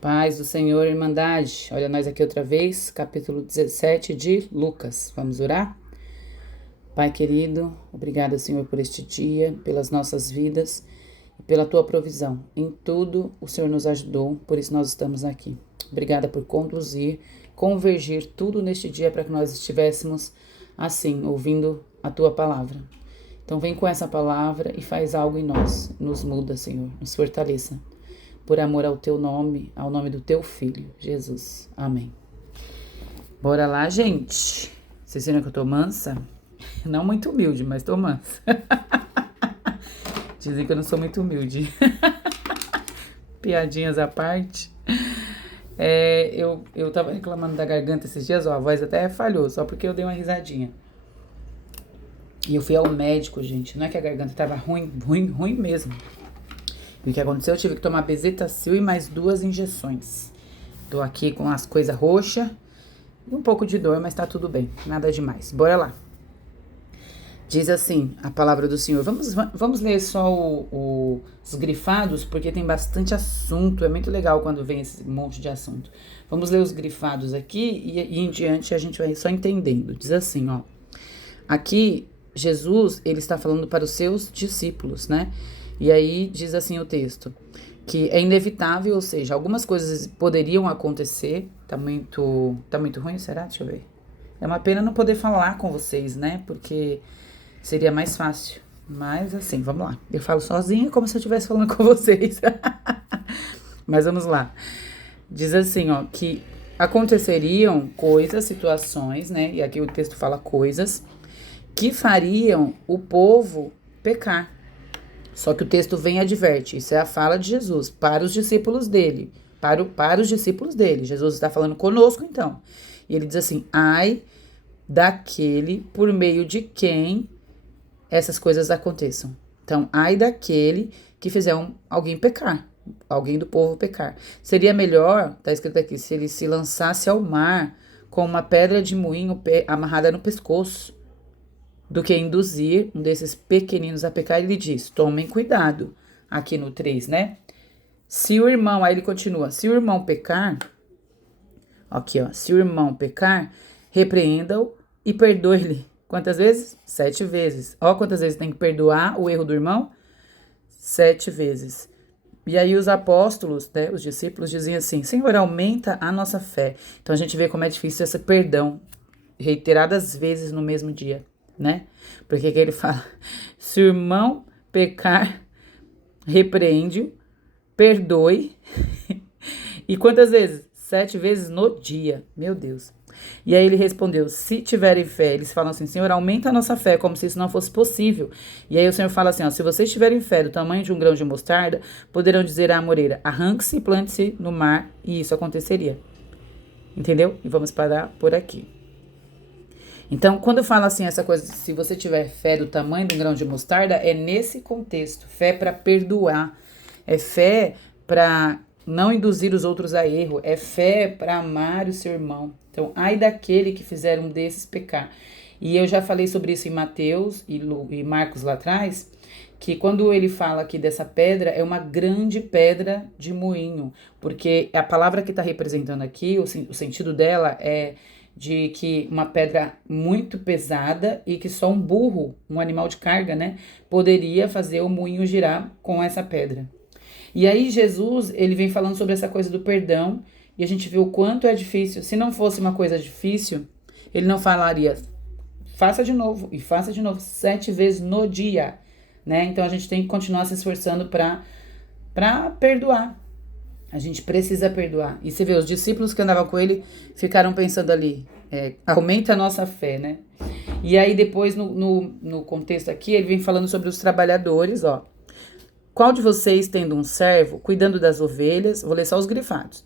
Paz do Senhor, Irmandade. Olha nós aqui outra vez, capítulo 17 de Lucas. Vamos orar? Pai querido, obrigada, Senhor, por este dia, pelas nossas vidas e pela tua provisão. Em tudo o Senhor nos ajudou, por isso nós estamos aqui. Obrigada por conduzir, convergir tudo neste dia para que nós estivéssemos assim, ouvindo a tua palavra. Então vem com essa palavra e faz algo em nós. Nos muda, Senhor, nos fortaleça. Por amor ao teu nome, ao nome do teu filho, Jesus. Amém. Bora lá, gente. Vocês viram que eu tô mansa? Não muito humilde, mas tô mansa. Dizem que eu não sou muito humilde. Piadinhas à parte. Eu tava reclamando da garganta esses dias, ó, a voz até falhou, só porque eu dei uma risadinha. E eu fui ao médico, gente. Não é que a garganta tava ruim mesmo. E o que aconteceu? Eu tive que tomar Bezetacil e mais 2 injeções. Tô aqui com as coisas roxas e um pouco de dor, mas tá tudo bem. Nada demais. Bora lá. Diz assim a palavra do Senhor. Vamos ler só os grifados, porque tem bastante assunto. É muito legal quando vem esse monte de assunto. Vamos ler os grifados aqui e em diante a gente vai só entendendo. Diz assim, ó. Aqui, Jesus, ele está falando para os seus discípulos, né? E aí diz assim o texto, que é inevitável, ou seja, algumas coisas poderiam acontecer. Tá muito ruim, será? Deixa eu ver. É uma pena não poder falar com vocês, né? Porque seria mais fácil. Mas assim, vamos lá. Eu falo sozinha como se eu estivesse falando com vocês. Mas vamos lá. Diz assim, ó, que aconteceriam coisas, situações, né? E aqui o texto fala coisas que fariam o povo pecar. Só que o texto vem e adverte, isso é a fala de Jesus para os discípulos dele, para os discípulos dele. Jesus está falando conosco então. E ele diz assim, ai daquele por meio de quem essas coisas aconteçam. Então, ai daquele que fizer alguém pecar, alguém do povo pecar. Seria melhor, tá escrito aqui, se ele se lançasse ao mar com uma pedra de moinho amarrada no pescoço, do que induzir um desses pequeninos a pecar. Ele diz, tomem cuidado, aqui no 3, né? Se o irmão, aí ele continua, se o irmão pecar, aqui ó, se o irmão pecar, repreenda-o e perdoe-lhe. Quantas vezes? 7 vezes. Ó quantas vezes tem que perdoar o erro do irmão? 7 vezes. E aí os apóstolos, né, os discípulos diziam assim, Senhor, aumenta a nossa fé. Então a gente vê como é difícil esse perdão, reiteradas vezes no mesmo dia. Né? Porque que ele fala, se o irmão pecar, repreende-o, perdoe, e quantas vezes? 7 vezes no dia, meu Deus. E aí ele respondeu, se tiverem fé, eles falam assim, Senhor, aumenta a nossa fé, como se isso não fosse possível. E aí o Senhor fala assim, ó, se vocês tiverem fé do tamanho de um grão de mostarda, poderão dizer à amoreira, arranque-se e plante-se no mar, e isso aconteceria. Entendeu? E vamos parar por aqui. Então, quando eu falo assim, essa coisa, se você tiver fé do tamanho de um grão de mostarda, é nesse contexto. Fé para perdoar. É fé para não induzir os outros a erro. É fé para amar o seu irmão. Então, ai daquele que fizer um desses pecar. E eu já falei sobre isso em Mateus e Marcos lá atrás, que quando ele fala aqui dessa pedra, é uma grande pedra de moinho. Porque a palavra que está representando aqui, o sentido dela é de que uma pedra muito pesada e que só um burro, um animal de carga, né, poderia fazer o moinho girar com essa pedra. E aí Jesus, ele vem falando sobre essa coisa do perdão, e a gente vê o quanto é difícil. Se não fosse uma coisa difícil, ele não falaria, faça de novo, e faça de novo, 7 vezes no dia, né? Então a gente tem que continuar se esforçando para perdoar. A gente precisa perdoar. E você vê, os discípulos que andavam com ele ficaram pensando ali, aumenta a nossa fé, né? E aí depois, no contexto aqui, ele vem falando sobre os trabalhadores, ó. Qual de vocês, tendo um servo, cuidando das ovelhas, vou ler só os grifados.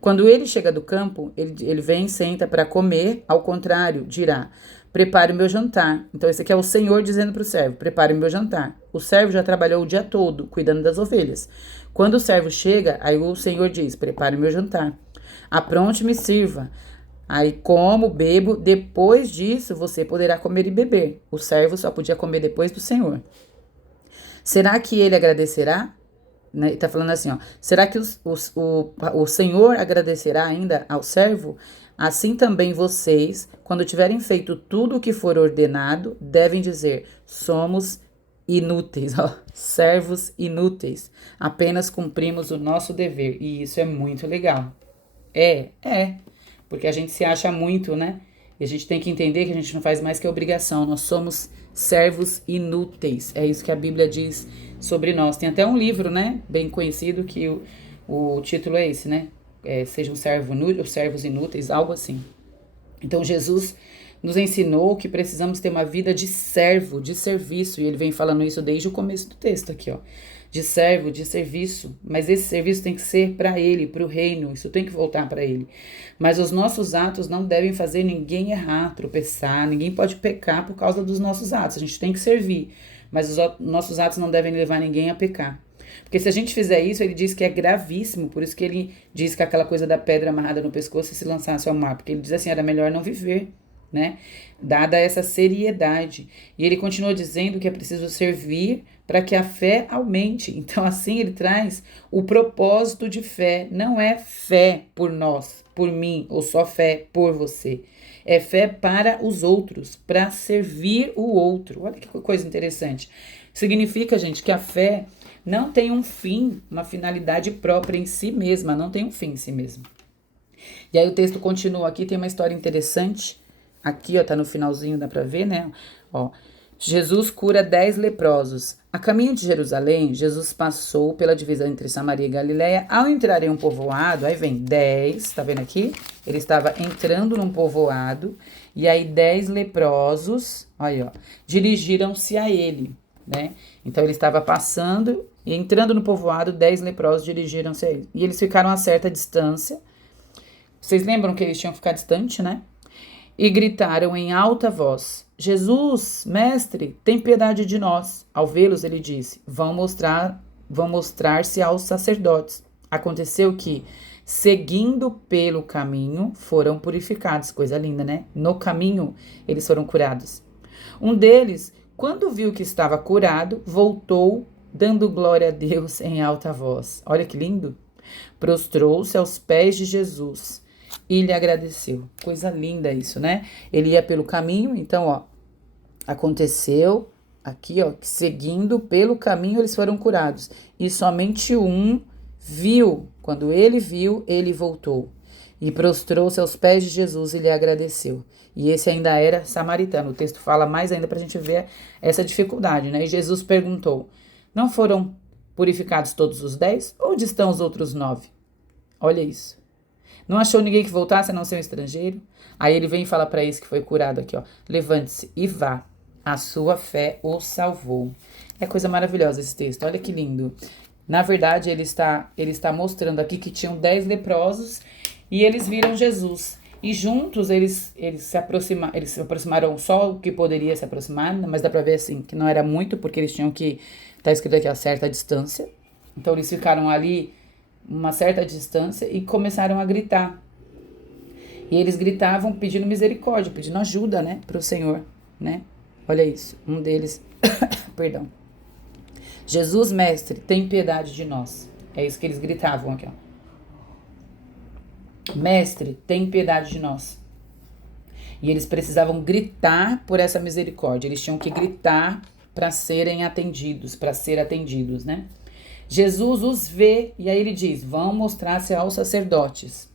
Quando ele chega do campo, ele vem e senta para comer, ao contrário, dirá, prepare o meu jantar. Então esse aqui é o Senhor dizendo para o servo, prepare o meu jantar. O servo já trabalhou o dia todo, cuidando das ovelhas. Quando o servo chega, aí o Senhor diz, prepare o meu jantar. Apronte-me e sirva. Aí como, bebo, depois disso você poderá comer e beber. O servo só podia comer depois do Senhor. Será que ele agradecerá? né, tá falando assim, ó, será que o Senhor agradecerá ainda ao servo? Assim também vocês, quando tiverem feito tudo o que for ordenado, devem dizer, somos inúteis, ó, servos inúteis, apenas cumprimos o nosso dever, e isso é muito legal. Porque a gente se acha muito, né? E a gente tem que entender que a gente não faz mais que obrigação, nós somos servos inúteis, é isso que a Bíblia diz sobre nós. Tem até um livro, né, bem conhecido, que o título é esse, né? Sejam servos inúteis, algo assim. Então Jesus nos ensinou que precisamos ter uma vida de servo, de serviço, e ele vem falando isso desde o começo do texto aqui, ó. De servo, de serviço, mas esse serviço tem que ser para ele, para o reino, isso tem que voltar para ele. Mas os nossos atos não devem fazer ninguém errar, tropeçar, ninguém pode pecar por causa dos nossos atos, a gente tem que servir, mas os nossos atos não devem levar ninguém a pecar. Porque se a gente fizer isso, ele diz que é gravíssimo, por isso que ele diz que aquela coisa da pedra amarrada no pescoço se lançasse ao mar, porque ele diz assim, era melhor não viver, né? Dada essa seriedade. E ele continua dizendo que é preciso servir para que a fé aumente. Então, assim, ele traz o propósito de fé. Não é fé por nós, por mim, ou só fé por você. É fé para os outros, para servir o outro. Olha que coisa interessante. Significa, gente, que a fé não tem um fim, uma finalidade própria em si mesma, não tem um fim em si mesma. E aí o texto continua aqui, tem uma história interessante. Aqui, ó, tá no finalzinho, dá pra ver, né? Ó, Jesus cura 10 leprosos. A caminho de Jerusalém, Jesus passou pela divisão entre Samaria e Galiléia. Ao entrar em um povoado, aí vem 10, tá vendo aqui? Ele estava entrando num povoado, e aí 10 leprosos, aí, ó, dirigiram-se a ele, né? Então ele estava passando e entrando no povoado, 10 leprosos dirigiram-se a ele. E eles ficaram a certa distância. Vocês lembram que eles tinham que ficar distante, né? E gritaram em alta voz, Jesus, mestre, tem piedade de nós. Ao vê-los, ele disse, vão mostrar-se aos sacerdotes. Aconteceu que, seguindo pelo caminho, foram purificados. Coisa linda, né? No caminho, eles foram curados. Um deles, quando viu que estava curado, voltou, dando glória a Deus em alta voz. Olha que lindo! Prostrou-se aos pés de Jesus e lhe agradeceu. Coisa linda isso, né? Ele ia pelo caminho, então, ó, aconteceu aqui, ó, que seguindo pelo caminho eles foram curados. E somente um viu. Quando ele viu, ele voltou. E prostrou-se aos pés de Jesus e lhe agradeceu. E esse ainda era samaritano. O texto fala mais ainda para a gente ver essa dificuldade, né? E Jesus perguntou, não foram purificados todos os 10? Onde estão os outros 9? Olha isso. Não achou ninguém que voltasse a não ser um estrangeiro? Aí ele vem e fala para esse que foi curado aqui, ó. Levante-se e vá. A sua fé o salvou. É coisa maravilhosa esse texto. Olha que lindo. Na verdade, ele está mostrando aqui que tinham 10 leprosos e eles viram Jesus. E juntos eles se aproximaram só o que poderia se aproximar, mas dá para ver assim que não era muito, porque eles tinham que, tá escrito aqui, a certa distância. Então eles ficaram ali uma certa distância e começaram a gritar. E eles gritavam pedindo misericórdia, pedindo ajuda, né, para o Senhor, né? Olha isso, um deles, perdão. Jesus, mestre, tem piedade de nós. É isso que eles gritavam aqui, ó. Mestre, tem piedade de nós. E eles precisavam gritar por essa misericórdia. Eles tinham que gritar para serem atendidos, para ser atendidos, né? Jesus os vê e aí ele diz, vão mostrar-se aos sacerdotes.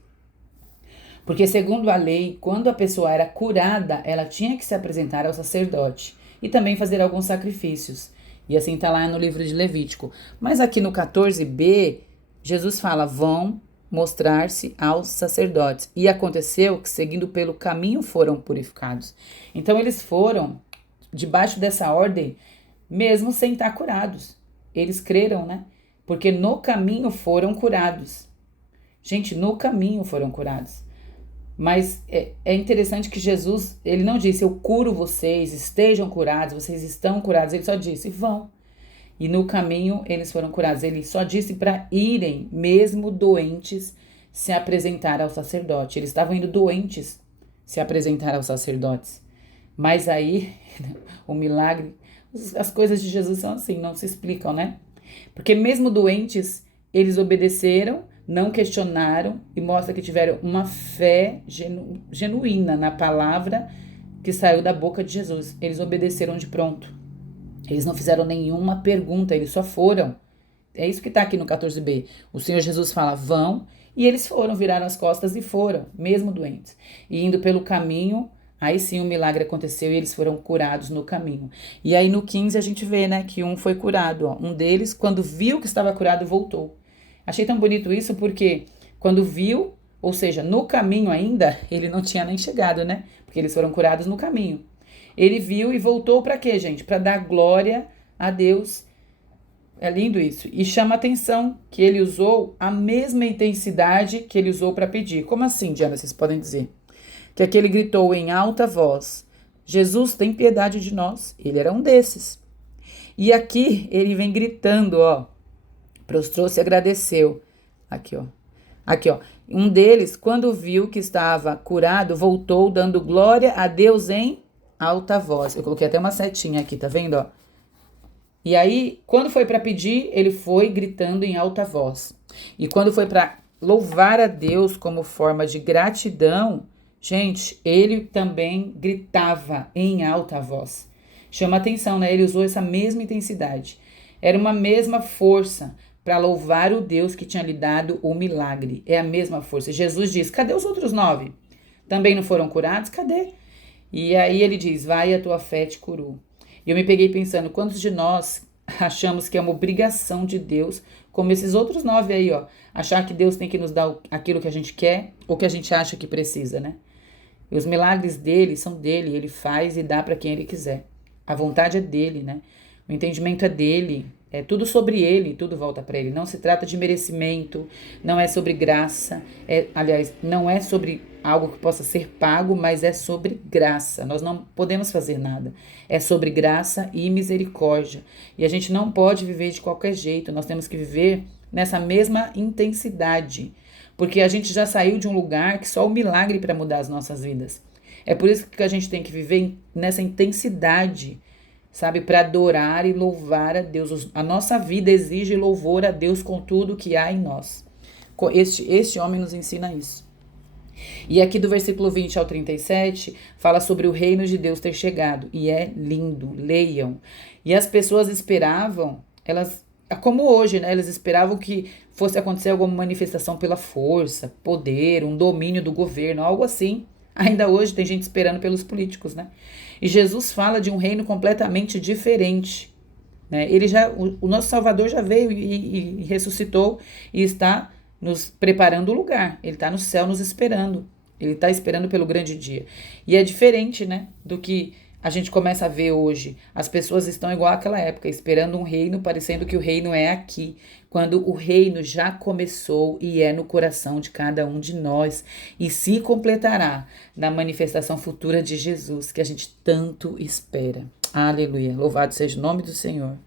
Porque segundo a lei, quando a pessoa era curada, ela tinha que se apresentar ao sacerdote e também fazer alguns sacrifícios. E assim está lá no livro de Levítico. Mas aqui no 14b, Jesus fala, vão mostrar-se aos sacerdotes. E aconteceu que, seguindo pelo caminho, foram purificados. Então, eles foram debaixo dessa ordem, mesmo sem estar curados. Eles creram, né? Porque no caminho foram curados. Gente, no caminho foram curados. Mas é interessante que Jesus, ele não disse, eu curo vocês, estejam curados, vocês estão curados. Ele só disse, vão. E no caminho eles foram curados. Ele só disse para irem, mesmo doentes, se apresentar ao sacerdote. Eles estavam indo doentes se apresentar aos sacerdotes. Mas aí, o milagre, as coisas de Jesus são assim, não se explicam, né? Porque mesmo doentes, eles obedeceram, não questionaram e mostra que tiveram uma fé genuína na palavra que saiu da boca de Jesus. Eles obedeceram de pronto. Eles não fizeram nenhuma pergunta, eles só foram. É isso que está aqui no 14b. O Senhor Jesus fala, vão, e eles foram, viraram as costas e foram, mesmo doentes. E indo pelo caminho, aí sim o milagre aconteceu e eles foram curados no caminho. E aí no 15 a gente vê, né, que um foi curado. Ó. Um deles, quando viu que estava curado, voltou. Achei tão bonito isso porque quando viu, ou seja, no caminho ainda, ele não tinha nem chegado, né? Porque eles foram curados no caminho. Ele viu e voltou para quê, gente? Para dar glória a Deus. É lindo isso. E chama a atenção que ele usou a mesma intensidade que ele usou para pedir. Como assim, Diana? Vocês podem dizer? Que aquele gritou em alta voz, Jesus, tem piedade de nós. Ele era um desses. E aqui ele vem gritando, ó. Prostrou-se e agradeceu. Aqui, ó. Aqui, ó. Um deles, quando viu que estava curado, voltou dando glória a Deus em alta voz. Eu coloquei até uma setinha aqui, tá vendo, ó? E aí, quando foi para pedir, ele foi gritando em alta voz. E quando foi para louvar a Deus como forma de gratidão, gente, ele também gritava em alta voz. Chama atenção, né? Ele usou essa mesma intensidade. Era uma mesma força para louvar o Deus que tinha lhe dado o milagre. É a mesma força. Jesus diz, cadê os outros 9? Também não foram curados? Cadê? E aí ele diz, vai, a tua fé te curou. E eu me peguei pensando, quantos de nós achamos que é uma obrigação de Deus, como esses outros 9 aí, ó, achar que Deus tem que nos dar aquilo que a gente quer ou que a gente acha que precisa, né? E os milagres dele são dele, ele faz e dá para quem ele quiser. A vontade é dele, né? O entendimento é dele, é tudo sobre ele, tudo volta para ele. Não se trata de merecimento, não é sobre graça, aliás, não é sobre algo que possa ser pago, mas é sobre graça. Nós não podemos fazer nada. É sobre graça e misericórdia. E a gente não pode viver de qualquer jeito, nós temos que viver nessa mesma intensidade. Porque a gente já saiu de um lugar que só o milagre para mudar as nossas vidas. É por isso que a gente tem que viver nessa intensidade, sabe? Para adorar e louvar a Deus. A nossa vida exige louvor a Deus com tudo que há em nós. Este homem nos ensina isso. E aqui do versículo 20 ao 37, fala sobre o reino de Deus ter chegado. E é lindo, leiam. E as pessoas esperavam, como hoje, né? Elas esperavam que fosse acontecer alguma manifestação pela força, poder, um domínio do governo, algo assim. Ainda hoje tem gente esperando pelos políticos, né? E Jesus fala de um reino completamente diferente, né? O nosso Salvador já veio e ressuscitou e está nos preparando o lugar. Ele está no céu nos esperando. Ele está esperando pelo grande dia. E é diferente, né, do que a gente começa a ver hoje. As pessoas estão igual àquela época, esperando um reino, parecendo que o reino é aqui, quando o reino já começou e é no coração de cada um de nós e se completará na manifestação futura de Jesus, que a gente tanto espera. Aleluia. Louvado seja o nome do Senhor.